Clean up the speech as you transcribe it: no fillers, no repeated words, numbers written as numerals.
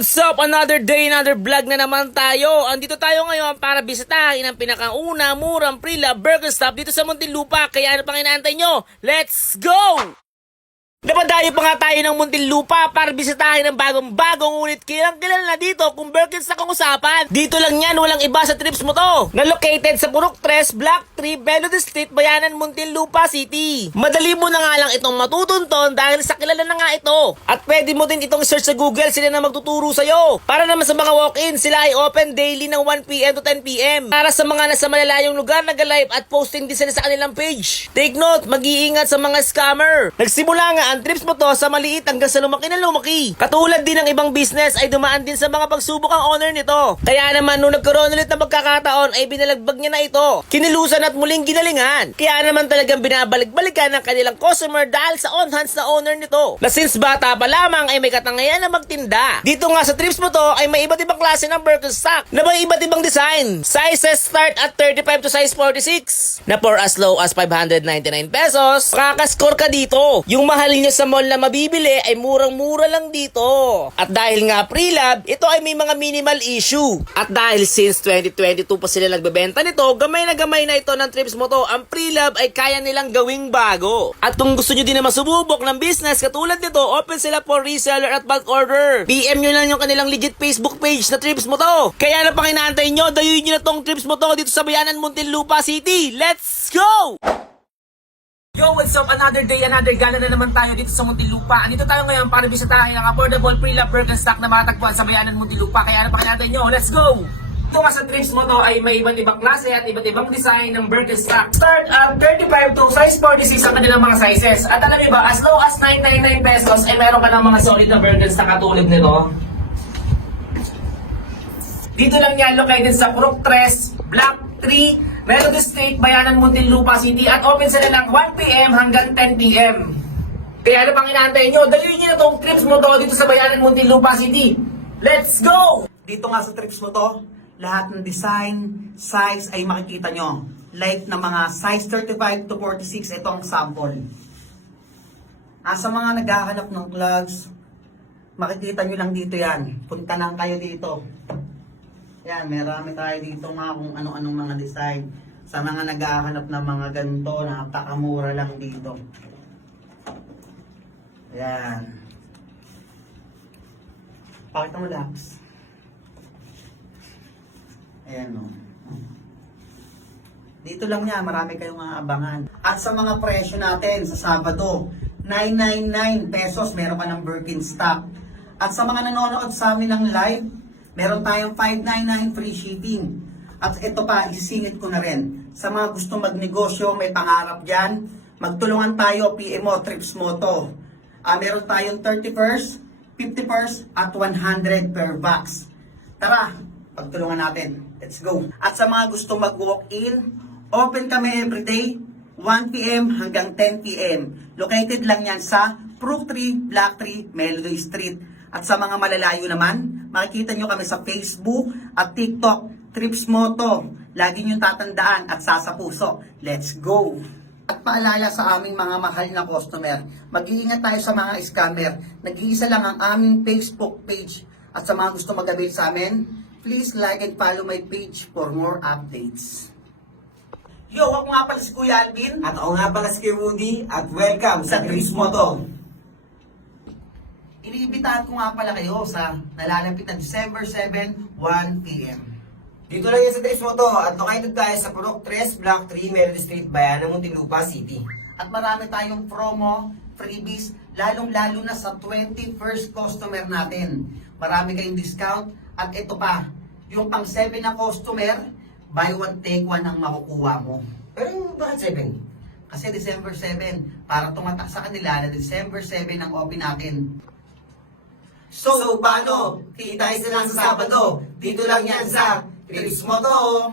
What's up? Another day, another vlog na naman tayo. Andito tayo ngayon para bisitahin ang pinakauna, murang pre-love burger stop dito sa Muntinlupa. Kaya ano pang inaantay nyo? Let's go! Napadayo pa nga tayo ng Muntinlupa para bisitahin ang bagong-bagong ngunit kilang-kilala na dito kung Birkenstock ang usapan. Dito lang yan, walang iba sa trips mo to. Na located sa Purok 3, Block 3, Melody Street, Bayanan, Muntinlupa City. Madali mo na nga lang itong matutunton dahil sa kilala na nga ito. At pwede mo din itong search sa Google, sila na magtuturo sa'yo. Para naman sa mga walk-in, sila ay open daily ng 1pm to 10pm. Para sa mga nasa malalayong lugar, nag-live at posting din sila sa kanilang page. Take note, mag-iingat sa mga scammer. Nagsimula nga ang trips mo to sa maliit hanggang sa lumaki na lumaki. Katulad din ng ibang business ay dumaan din sa mga pagsubok ang owner nito. Kaya naman nung nagkaroon ulit ng pagkakataon ay binalagbag niya na ito. Kinilusan at muling ginalingan. Kaya naman talagang binabalik-balikan ng kanilang customer dahil sa on-hands na owner nito. Na since bata pa lamang ay may katangayan na magtinda. Dito nga sa trips mo to ay may iba't ibang klase ng Birkenstock na may iba't ibang design. Sizes start at 35 to size 46 na for as low as 599 pesos. Makakascore ka dito. Yung mahal niya sa mall na mabibili ay murang-mura lang dito. At dahil nga pre-love, ito ay may mga minimal issue. At dahil since 2022 pa sila nagbebenta nito, gamay na ito ng trips mo to. Ang pre-love ay kaya nilang gawing bago. At kung gusto nyo din na masububok ng business katulad nito, open sila for reseller at bulk order. PM nyo lang yung kanilang legit Facebook page na trips mo to. Kaya na pang inaantay nyo, dayuin nyo na tong trips mo to dito sa Bayanan, Muntinlupa City. Let's go! Yo, what's up? Another day, another gala na naman tayo dito sa Muntinlupa. Andito tayo ngayon para bisitahin ang affordable pre-love Birkenstock na matagpuan sa Bayanan, Muntinlupa. Kaya ano pa natin nyo? Let's go! Ito nga sa trips mo to ay may iba't ibang klase at iba't ibang design ng Birkenstock. Start at 35 to size 46 ang kanilang mga sizes. At alam niyo ba, as low as 999 pesos ay meron ka ng mga solid na Birkenstock katulad nito. Dito lang yan, located sa Purok 3, Block 3, Melody Street, Bayanan, Muntinlupa City at open sila ng 1pm hanggang 10pm. Kaya ano pang inaantay nyo? Dayuin nyo na itong trips mo to dito sa Bayanan, Muntinlupa City. Let's go! Dito nga sa trips mo to, lahat ng design, size ay makikita nyo. Like na mga size 35 to 46, ito ang sample. Sa mga naghahanap ng clogs, makikita nyo lang dito yan. Punta lang kayo dito. Yan, marami tayo dito nga kung ano-anong mga design. Sa mga naghahanap ng mga ganito, napakamura lang dito. Yan. Pakita mo, Lax. Ayan, no. Dito lang yan, marami kayong aabangan. At sa mga presyo natin, sa Sabado, 999 pesos, meron ka ng Birkenstock. At sa mga nanonood sa amin ng live, meron tayong 599 free shipping. At ito pa, isisingit ko na rin. Sa mga gusto magnegosyo, may pangarap dyan, magtulungan tayo, PMO, trips mo to. Meron tayong 30%, 50% at 100 per box. Tara, pagtulungan natin. Let's go. At sa mga gusto mag-walk-in, open kami everyday, 1pm hanggang 10pm. Located lang yan sa Purok 3, Block 3, Melody Street. At sa mga malalayo naman, makikita nyo kami sa Facebook at TikTok, Trips Moto. Lagi nyo tatandaan at sasapuso. Let's go! At paalala sa aming mga mahal na customer, mag-iingat tayo sa mga scammer. Nag-iisa lang ang aming Facebook page. At sa mga gusto mag-avail sa amin, please like and follow my page for more updates. Yo, ako nga pala si Kuya Alvin. At ako nga pala si Kuya Woody at welcome sa Trips Moto. Iniibitahan ko nga pala kayo sa nalalapit na December 7, 1pm. Dito lang yan sa Trips Moto at located tayo sa Purok 3, Block 3, Melody Street, Bayanan, Muntinlupa City. At marami tayong promo, freebies, lalong-lalo na sa 21st customer natin. Marami kayong discount at ito pa, yung pang 7 na customer, buy one take one ang makukuha mo. Pero bakit 7? Kasi December 7, para tumatak sa kanila na December 7 ang open natin. So paano? Kita isa lang sa Sabado. Dito lang yan sa Trips Moto.